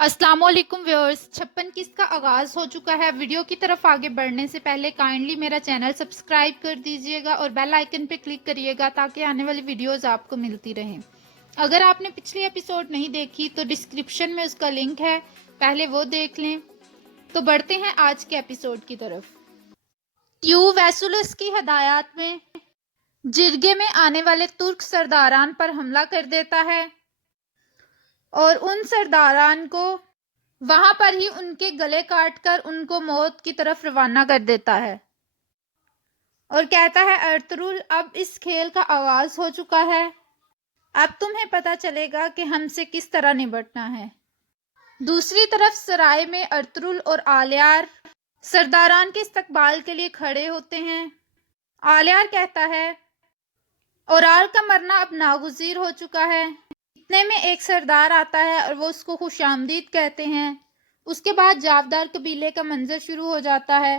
अस्सलाम वालेकुम व्यूअर्स। 56 किस्त का आगाज़ हो चुका है। वीडियो की तरफ आगे बढ़ने से पहले काइंडली मेरा चैनल सब्सक्राइब कर दीजिएगा और बेल आइकन पे क्लिक करिएगा ताकि आने वाली वीडियोस आपको मिलती रहें। अगर आपने पिछली एपिसोड नहीं देखी तो डिस्क्रिप्शन में उसका लिंक है, पहले वो देख लें। तो बढ़ते हैं आज के एपिसोड की तरफ। ट्यू वैसुलस की हदायत में जिरगे में आने वाले तुर्क सरदारान पर हमला कर देता है और उन सरदारान को वहां पर ही उनके गले काटकर उनको मौत की तरफ रवाना कर देता है और कहता है, अर्तुरुल, अब इस खेल का आगाज हो चुका है। अब तुम्हें पता चलेगा कि हमसे किस तरह निपटना है। दूसरी तरफ सराय में अर्तुरुल और आलियार सरदारान के इस्तकबाल के लिए खड़े होते हैं। आलियार कहता है, ओराल का मरना अब नागुज़ीर हो चुका है। इतने में एक सरदार आता है और वो उसको खुशामदीद कहते हैं। उसके बाद जावदार कबीले का मंजर शुरू हो जाता है।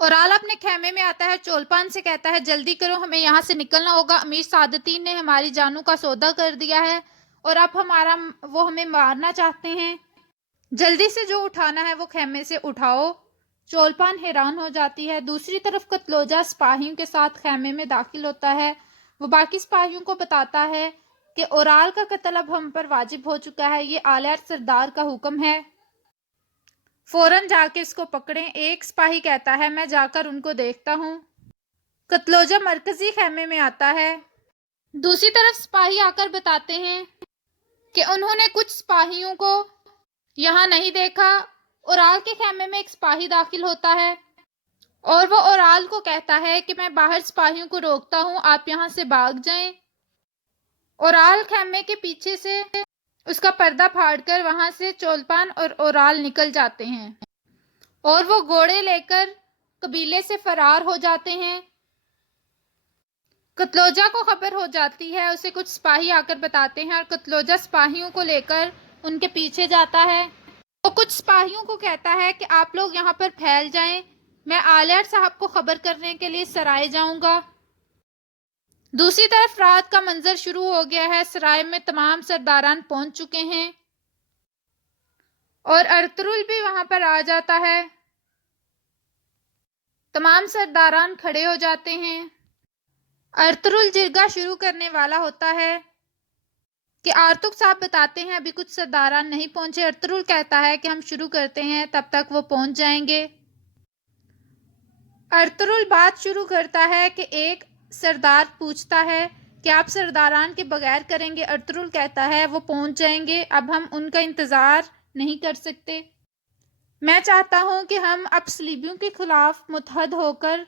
ओराल अपने खेमे में आता है, चोलपान से कहता है, जल्दी करो, हमें यहाँ से निकलना होगा। अमीर सादतीन ने हमारी जानों का सौदा कर दिया है और अब वो हमें मारना चाहते हैं। जल्दी से जो उठाना है वो खेमे से उठाओ। चोलपान हैरान हो जाती है। दूसरी तरफ कतलोजा सिपाहियों के साथ खेमे में दाखिल होता है। वो बाकी सिपाहियों को बताता है कि ओराल का कत्ल अब हम पर वाजिब हो चुका है, ये आलियार सरदार का हुक्म है, फौरन जाके इसको पकड़ें। एक सिपाही कहता है, मैं जाकर उनको देखता हूँ। कतलोजा मरकजी खेमे में आता है। दूसरी तरफ सिपाही आकर बताते हैं कि उन्होंने कुछ सिपाहियों को यहाँ नहीं देखा। ओराल के खेमे में एक सिपाही दाखिल होता है और वो ओराल को कहता है कि मैं बाहर सिपाहियों को रोकता हूँ, आप यहाँ से भाग जाएं। ओराल खेमे के पीछे से उसका पर्दा फाड़कर वहां से चोलपान और ओराल निकल जाते हैं और वो घोड़े लेकर कबीले से फरार हो जाते हैं। कतलोजा को खबर हो जाती है, उसे कुछ सिपाही आकर बताते हैं और कतलोजा सिपाहियों को लेकर उनके पीछे जाता है। वो कुछ सिपाहियों को कहता है कि आप लोग यहाँ पर फैल जाएं, मैं आलियार साहब को खबर करने के लिए सराय जाऊंगा। दूसरी तरफ रात का मंजर शुरू हो गया है। सराय में तमाम सरदारान पहुंच चुके हैं और अर्तुरुल भी वहां पर आ जाता है। तमाम सरदारान खड़े हो जाते हैं। अर्तुरुल जिरगा शुरू करने वाला होता है कि आर्तुक साहब बताते हैं अभी कुछ सरदारान नहीं पहुंचे। अर्तुरुल कहता है कि हम शुरू करते हैं, तब तक वो पहुंच जाएंगे। अर्तुरुल बात शुरू करता है कि एक सरदार पूछता है कि आप सरदारान के बगैर करेंगे। अर्तुरुल कहता है वो पहुंच जाएंगे, अब हम उनका इंतज़ार नहीं कर सकते। मैं चाहता हूं कि हम अब सलीबियों के खिलाफ मुत्तहद होकर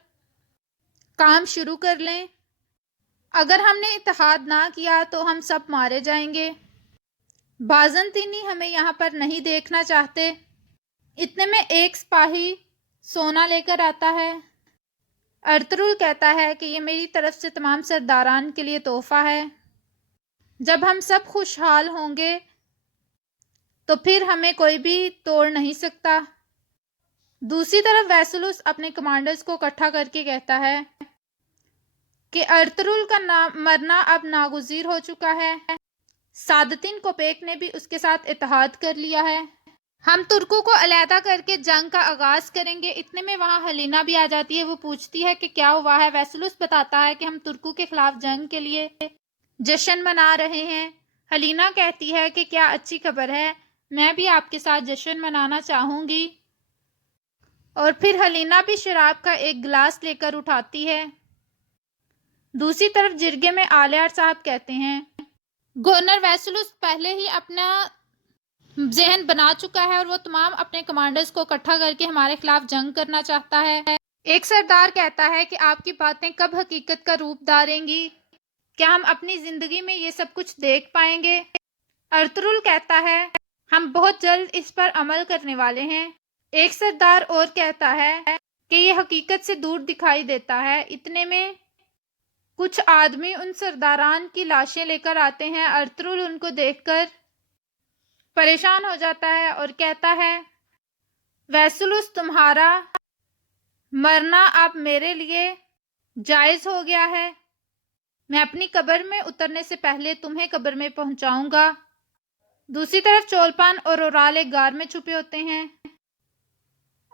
काम शुरू कर लें। अगर हमने इत्तेहाद ना किया तो हम सब मारे जाएंगे। बाज़ंतीनी हमें यहाँ पर नहीं देखना चाहते। इतने में एक सिपाही सोना लेकर आता है। अर्तुरुल कहता है कि ये मेरी तरफ से तमाम सरदारान के लिए तोहफा है। जब हम सब खुशहाल होंगे तो फिर हमें कोई भी तोड़ नहीं सकता। दूसरी तरफ वैसुलुस अपने कमांडर्स को इकट्ठा करके कहता है कि अर्तुरुल का मरना अब नागुज़ीर हो चुका है। सादतीन कोपेक ने भी उसके साथ इत्तेहाद कर लिया है। हम तुर्कों को अलहदा करके जंग का आगाज करेंगे। इतने में वहां हलीना भी आ जाती है। वो पूछती है कि क्या हुआ है। वैसुलुस बताता है कि हम तुर्कों के खिलाफ जंग के लिए जश्न मना रहे हैं। हलीना कहती है कि क्या अच्छी खबर है, मैं भी आपके साथ जश्न मनाना चाहूंगी। और फिर हलीना भी शराब का एक गिलास लेकर उठाती है। दूसरी तरफ जिरगे में आलियार साहब कहते हैं, गवर्नर वैसुलुस पहले ही अपना जहन बना चुका है और वो तमाम अपने कमांडर्स को इकट्ठा करके हमारे खिलाफ जंग करना चाहता है। एक सरदार कहता है कि आपकी बातें कब हकीकत का रूप धारेंगी, क्या हम अपनी जिंदगी में ये सब कुछ देख पाएंगे। अर्तुरुल कहता है, हम बहुत जल्द इस पर अमल करने वाले हैं। एक सरदार और कहता है कि ये हकीकत से दूर दिखाई देता है। इतने में कुछ आदमी उन सरदारान की लाशें लेकर आते हैं। अर्तुरुल उनको देखकर परेशान हो जाता है और कहता है, वैसुलुस, तुम्हारा मरना अब मेरे लिए जायज हो गया है। मैं अपनी कब्र में उतरने से पहले तुम्हें कब्र में पहुंचाऊंगा। دوسری طرف چولپان اور اورال ایک غار میں چھپے ہوتے ہیں۔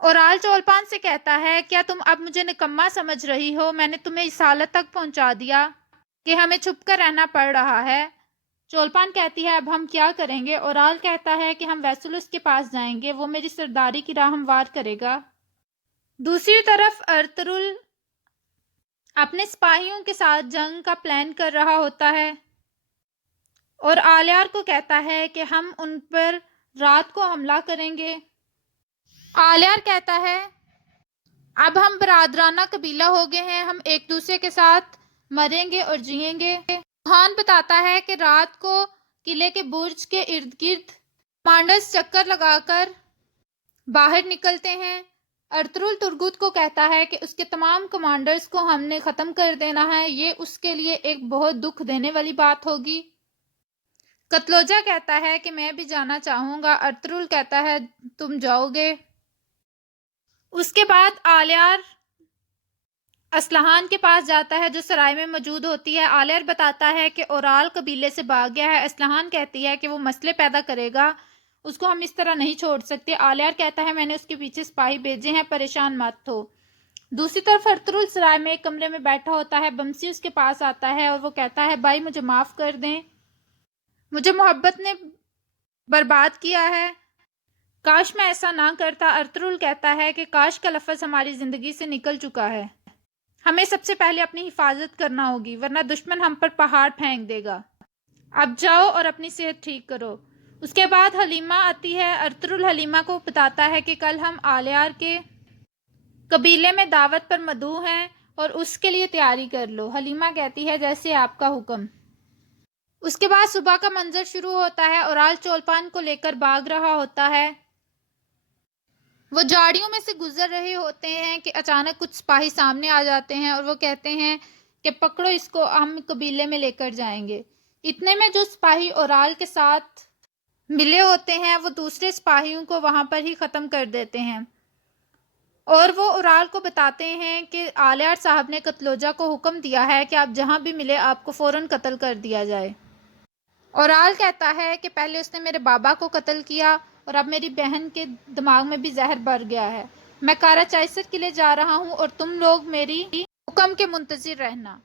اورال چولپان سے کہتا ہے کیا تم اب مجھے نکما سمجھ رہی ہو؟ میں نے تمہیں اس حالت تک پہنچا دیا کہ ہمیں چھپ کر رہنا پڑ رہا ہے۔ چولپان کہتی ہے اب ہم کیا کریں گے؟ اورال کہتا ہے کہ ہم ویسولس کے پاس جائیں گے، وہ میری سرداری کی راہ ہموار کرے گا۔ دوسری طرف ارطغرل اپنے سپاہیوں کے ساتھ جنگ کا پلان کر رہا ہوتا ہے اور آلیار کو کہتا ہے کہ ہم ان پر رات کو حملہ کریں گے۔ آلیار کہتا ہے اب ہم برادرانہ قبیلہ ہو گئے ہیں، ہم ایک دوسرے کے ساتھ مریں گے اور جئیں گے۔ روحان بتاتا ہے کہ رات کو قلعے کے برج کے ارد گرد کمانڈرز چکر لگا کر باہر نکلتے ہیں۔ ارطغرل ترگت کو کہتا ہے کہ اس کے تمام کمانڈرز کو ہم نے ختم کر دینا ہے، یہ اس کے لیے ایک بہت دکھ دینے والی بات ہوگی۔ کتلوجہ کہتا ہے کہ میں بھی جانا چاہوں گا۔ ارطغرل کہتا ہے تم جاؤ گے۔ اس کے بعد آلیار اسلحان کے پاس جاتا ہے جو سرائے میں موجود ہوتی ہے۔ آلیار بتاتا ہے کہ اورال قبیلے سے بھاگ گیا ہے۔ اسلحان کہتی ہے کہ وہ مسئلے پیدا کرے گا، اس کو ہم اس طرح نہیں چھوڑ سکتے۔ آلیار کہتا ہے میں نے اس کے پیچھے سپاہی بھیجے ہیں، پریشان مت ہو۔ دوسری طرف ارطغرل سرائے میں ایک کمرے میں بیٹھا ہوتا ہے۔ بمسی اس کے پاس آتا ہے اور وہ کہتا ہے بھائی مجھے معاف کر دیں، مجھے محبت نے برباد کیا ہے، کاش میں ایسا نہ کرتا۔ ارطغرل کہتا ہے کہ کاش کا لفظ ہماری زندگی سے نکل چکا ہے، ہمیں سب سے پہلے اپنی حفاظت کرنا ہوگی ورنہ دشمن ہم پر پہاڑ پھینک دے گا۔ اب جاؤ اور اپنی صحت ٹھیک کرو۔ اس کے بعد حلیمہ آتی ہے۔ ارطغرل حلیمہ کو بتاتا ہے کہ کل ہم آلیار کے قبیلے میں دعوت پر مدعو ہیں اور اس کے لیے تیاری کر لو۔ حلیمہ کہتی ہے جیسے آپ کا حکم۔ اس کے بعد صبح کا منظر شروع ہوتا ہے۔ اورال چولپان کو لے کر بھاگ رہا ہوتا ہے۔ وہ جھاڑیوں میں سے گزر رہے ہوتے ہیں کہ اچانک کچھ سپاہی سامنے آ جاتے ہیں اور وہ کہتے ہیں کہ پکڑو اس کو، ہم قبیلے میں لے کر جائیں گے۔ اتنے میں جو سپاہی اورال کے ساتھ ملے ہوتے ہیں وہ دوسرے سپاہیوں کو وہاں پر ہی ختم کر دیتے ہیں اور وہ اورال کو بتاتے ہیں کہ آلیار صاحب نے کتلوجہ کو حکم دیا ہے کہ آپ جہاں بھی ملے آپ کو فوراً قتل کر دیا جائے۔ اورال کہتا ہے کہ پہلے اس نے میرے بابا کو قتل کیا اور اب میری بہن کے دماغ میں بھی زہر بھر گیا ہے۔ میں کاراچائسر قلعے جا رہا ہوں اور تم لوگ میری حکم کے منتظر رہنا۔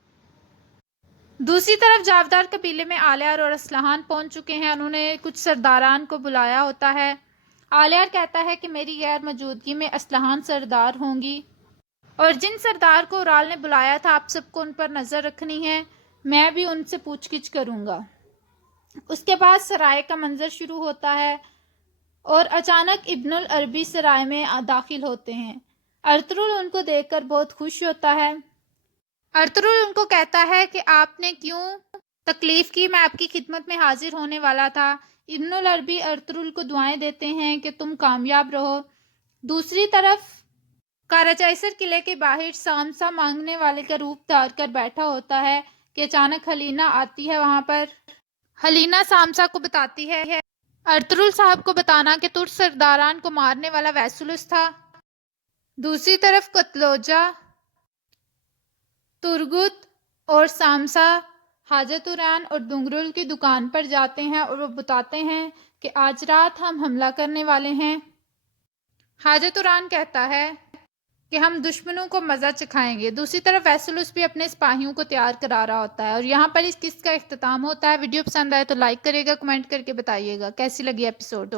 دوسری طرف جاودار قبیلے میں آلیار اور اسلحان پہنچ چکے ہیں۔ انہوں نے کچھ سرداران کو بلایا ہوتا ہے۔ آلیار کہتا ہے کہ میری غیر موجودگی میں اسلحان سردار ہوں گی اور جن سردار کو اورال نے بلایا تھا آپ سب کو ان پر نظر رکھنی ہے، میں بھی ان سے پوچھ گچھ کروں گا۔ اس کے بعد سرائے کا منظر شروع ہوتا ہے اور اچانک ابن العربی سرائے میں داخل ہوتے ہیں۔ ارطغرل ان کو دیکھ کر بہت خوش ہوتا ہے۔ ارطغرل ان کو کہتا ہے کہ آپ نے کیوں تکلیف کی، میں آپ کی خدمت میں حاضر ہونے والا تھا۔ ابن العربی ارطغرل کو دعائیں دیتے ہیں کہ تم کامیاب رہو۔ دوسری طرف کاراچائسر قلعے کے باہر سامسا مانگنے والے کا روپ دھار کر بیٹھا ہوتا ہے کہ اچانک حلینا آتی ہے وہاں پر۔ حلینا سامسا کو بتاتی ہے ارطغرل صاحب کو بتانا کہ ترک سرداران کو مارنے والا ویسولس تھا۔ دوسری طرف کتلوجہ، ترگت اور سامسا حاجت اران اور دنگرل کی دکان پر جاتے ہیں اور وہ بتاتے ہیں کہ آج رات ہم حملہ کرنے والے ہیں۔ حاجت اران کہتا ہے کہ ہم دشمنوں کو مزہ چکھائیں گے۔ دوسری طرف ویسولس بھی اپنے سپاہیوں کو تیار کرا رہا ہوتا ہے اور یہاں پر اس قسط کا اختتام ہوتا ہے۔ ویڈیو پسند آئے تو لائک کرے گا، کمنٹ کر کے بتائیے گا کیسی لگی ایپیسوڈ۔